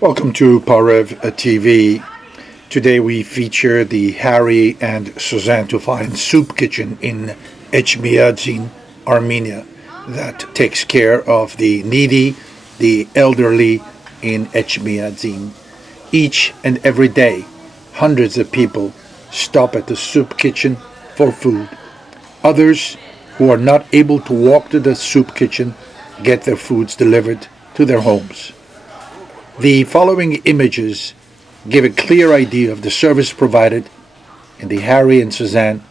Welcome to Parev TV. Today we feature the Harry and Suzanne Tufayans soup kitchen in Echmiadzin, Armenia, that takes care of the needy, the elderly in Echmiadzin. Each and every day, hundreds of people stop at the soup kitchen for food. Others who are not able to walk to the soup kitchen get their foods delivered to their homes. The following images give a clear idea of the service provided in the Harry and Suzanne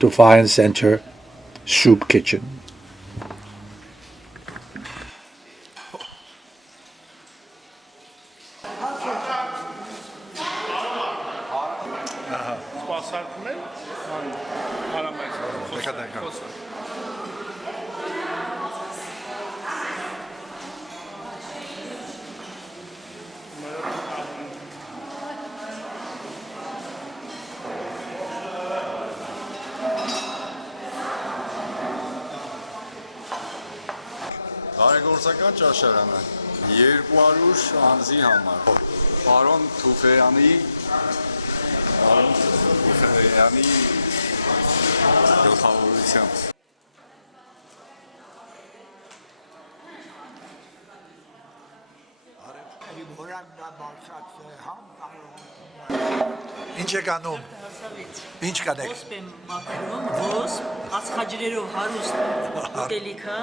Tufayan Center soup kitchen. Բարեգործական ճաշարանը 200 անձի համար Պարոն Թուֆեյանի գլխավորությամբ Ինչ եք անում, ինչ կանեք Ոսպ եմ մատերում, ոսպ, ածխաջրերով հարուստ ուտելիքա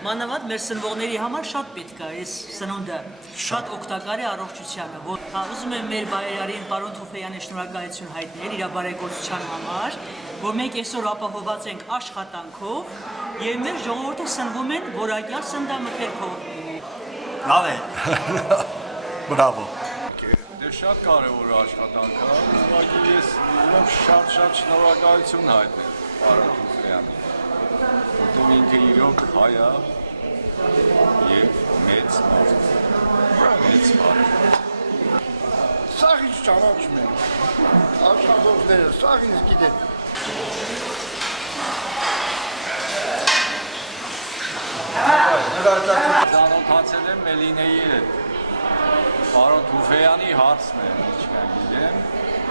Մանավանդ մեր սնվողների համար շատ պետք է այս սնունդը, շատ օգտակար է առողջությանը Ուզում եմ մեր բայերարին պարոն Թուֆեյանի շնորհակալություն հայտնել իր բարեգործության համար որ մենք այսօր ապահոված ենք աշխատանքով և մեր ժողովուրդը սնվում են որակյալ սննդամթերքով Լավ է, բրավո Շատ կարևոր աշխատանք է, ուղղակի ես շատ շնորհակալություն հայտնել պարոն Թուֆեյանին որտեղ ինքը իրոք հայ է և մեծ մարդ Սաղ ինձ ճանաչում են, աշխատողները, սաղ ինձ գիտեն Ծանոթացել եմ Մելինեի հետ Պարոն Թուֆեյանի հարցն է, ինչ կան գիտեմ,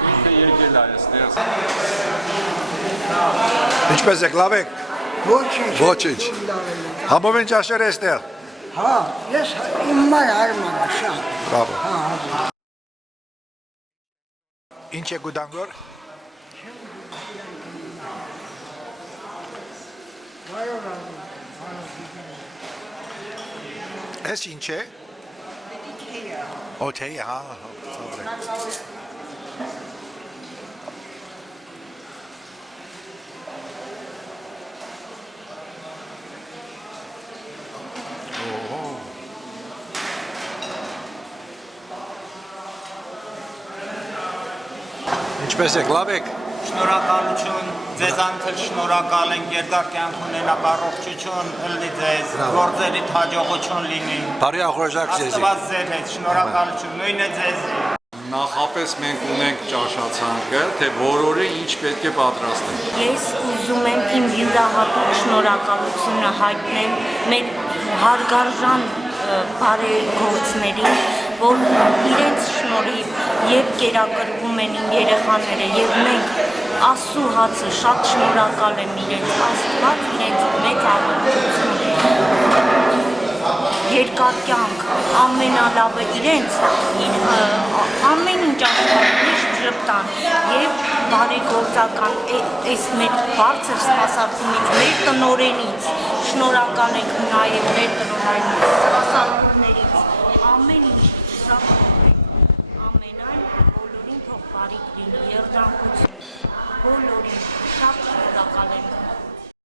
ինքը եկել է այստեղ Ինչպես եք, լավ եք Ոչինչ Համով են ճաշեր էստեղ Հա, ես իմ մայ հարմար շատ Բրավո Ինչ եք ուտանգոր Ես ինչ է Օթեյ, հա, Ինչպես եք, լավ եք Շնորհակալություն, ձեզանից շնորհակալ ենք, երկար կյանք ունենաք, առողջություն ըլլի ձեզ, գործերիդ հաջողություն լինի։ Բարի ախորժակ ձեզի։ Աստված ձեր հետ, շնորհակալություն, նույնը ձեզ։ Նախապես մենք ունենք ճաշացանկը, թե որորը ինչ պետք է պատրաստենք։ Ես ուզում եմ իմ յուրահատուկ շնորհակալությունը հայտնել մեր հարգարժան բարեգործներին, որ իրենց շնորհիվ և կերակրվում են իմ երեխաները և մենք Աստծու հացը շատ շնորհակալ եմ իրենց Աստված իրենց մեծ առողջություն երկար կյանք ամենալավը իրենց ամեն ինչ աշխատանքից ժպտան և բարեգործական այս մեր բարձր սպասարկումից մեր տնօրենից շնորհակալ ենք նաև մեր տնօրենից սպասարկումներից ամեն ինչ շատ ամենայն բոլորին թող բարիք լինի երդանքություն